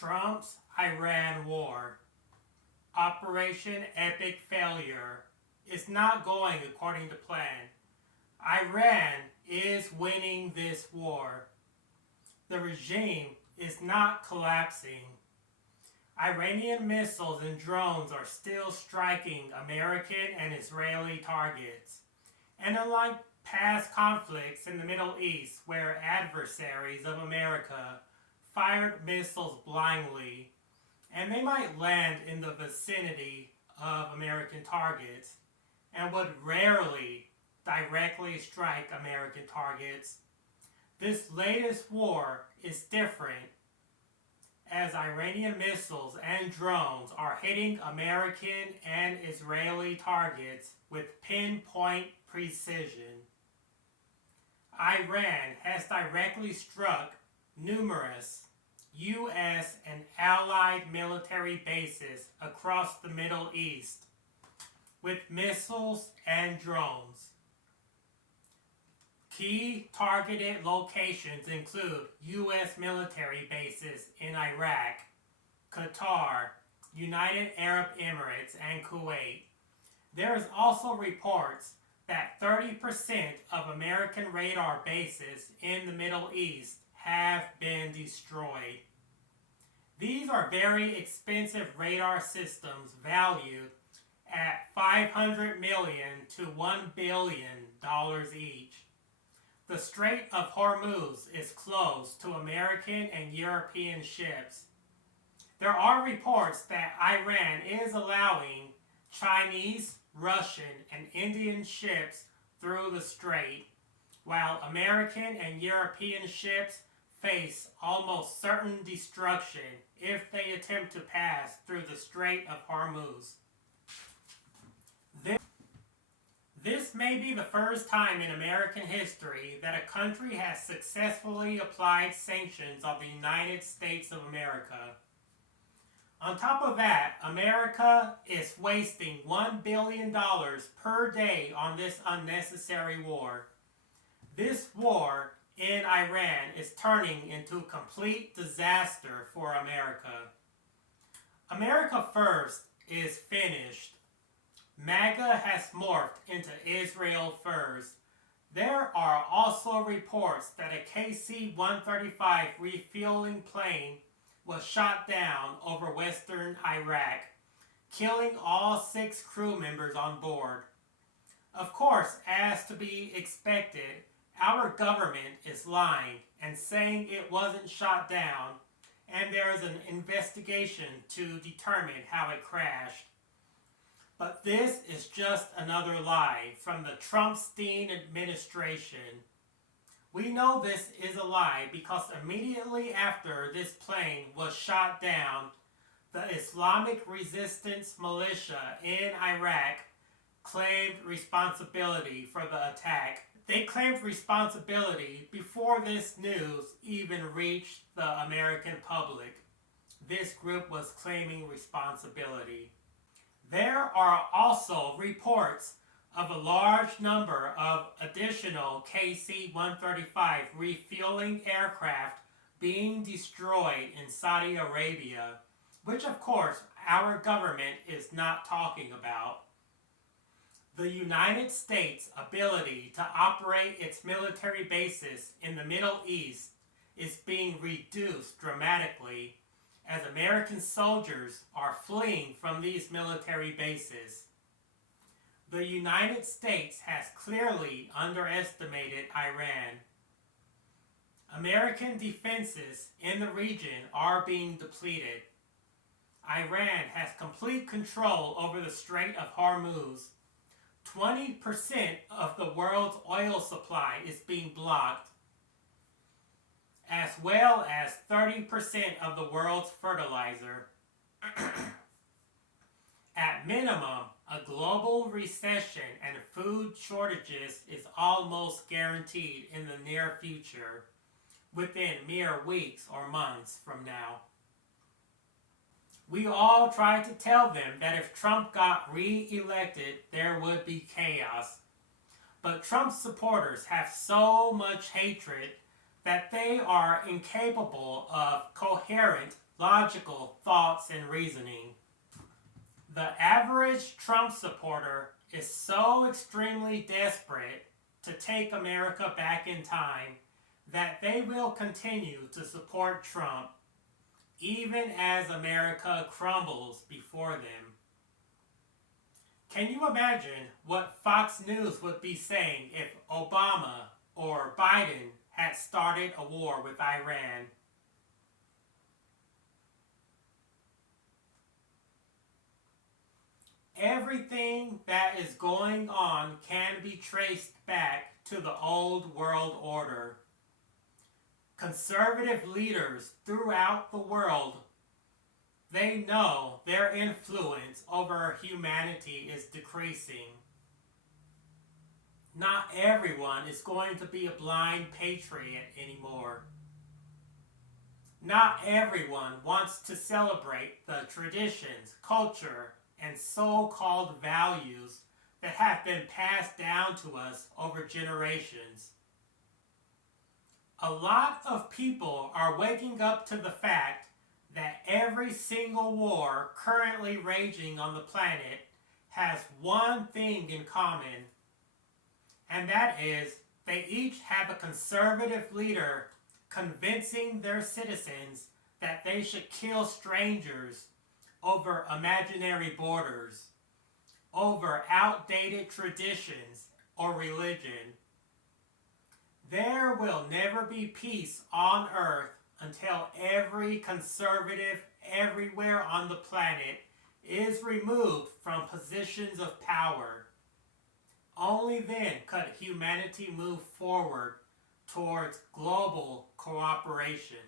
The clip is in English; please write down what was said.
Trump's Iran war, Operation Epic Failure, is not going according to plan. Iran is winning this war. The regime is not collapsing. Iranian missiles and drones are still striking American and Israeli targets. And unlike past conflicts in the Middle East where adversaries of America fired missiles blindly, and they might land in the vicinity of American targets and would rarely directly strike American targets, this latest war is different, as Iranian missiles and drones are hitting American and Israeli targets with pinpoint precision. Iran has directly struck numerous U.S. and allied military bases across the Middle East with missiles and drones. Key targeted locations include U.S. military bases in Iraq, Qatar, United Arab Emirates, and Kuwait. There is also reports that 30% of American radar bases in the Middle East have been destroyed. These are very expensive radar systems valued at $500 million to $1 billion each. The Strait of Hormuz is closed to American and European ships. There are reports that Iran is allowing Chinese, Russian, and Indian ships through the strait, while American and European ships face almost certain destruction if they attempt to pass through the Strait of Hormuz. This may be the first time in American history that a country has successfully applied sanctions on the United States of America. On top of that, America is wasting $1 billion per day on this unnecessary war. This war in Iran is turning into a complete disaster for America. America First is finished. MAGA has morphed into Israel First. There are also reports that a KC-135 refueling plane was shot down over western Iraq, killing all 6 crew members on board. Of course, as to be expected, our government is lying and saying it wasn't shot down, and there is an investigation to determine how it crashed. But this is just another lie from the Trump-Stein administration. We know this is a lie because immediately after this plane was shot down, the Islamic Resistance Militia in Iraq claimed responsibility for the attack. They claimed responsibility before this news even reached the American public. This group was claiming responsibility. There are also reports of a large number of additional KC-135 refueling aircraft being destroyed in Saudi Arabia, which of course our government is not talking about. The United States' ability to operate its military bases in the Middle East is being reduced dramatically as American soldiers are fleeing from these military bases. The United States has clearly underestimated Iran. American defenses in the region are being depleted. Iran has complete control over the Strait of Hormuz. 20% of the world's oil supply is being blocked, as well as 30% of the world's fertilizer. At minimum, a global recession and food shortages is almost guaranteed in the near future, within mere weeks or months from now. We all tried to tell them that if Trump got re-elected, there would be chaos. But Trump's supporters have so much hatred that they are incapable of coherent, logical thoughts and reasoning. The average Trump supporter is so extremely desperate to take America back in time that they will continue to support Trump even as America crumbles before them. Can you imagine what Fox News would be saying if Obama or Biden had started a war with Iran? Everything that is going on can be traced back to the old world order. Conservative leaders throughout the world, they know their influence over humanity is decreasing. Not everyone is going to be a blind patriot anymore. Not everyone wants to celebrate the traditions, culture, and so-called values that have been passed down to us over generations. A lot of people are waking up to the fact that every single war currently raging on the planet has one thing in common, and that is they each have a conservative leader convincing their citizens that they should kill strangers over imaginary borders, over outdated traditions or religion. There will never be peace on earth until every conservative everywhere on the planet is removed from positions of power. Only then could humanity move forward towards global cooperation.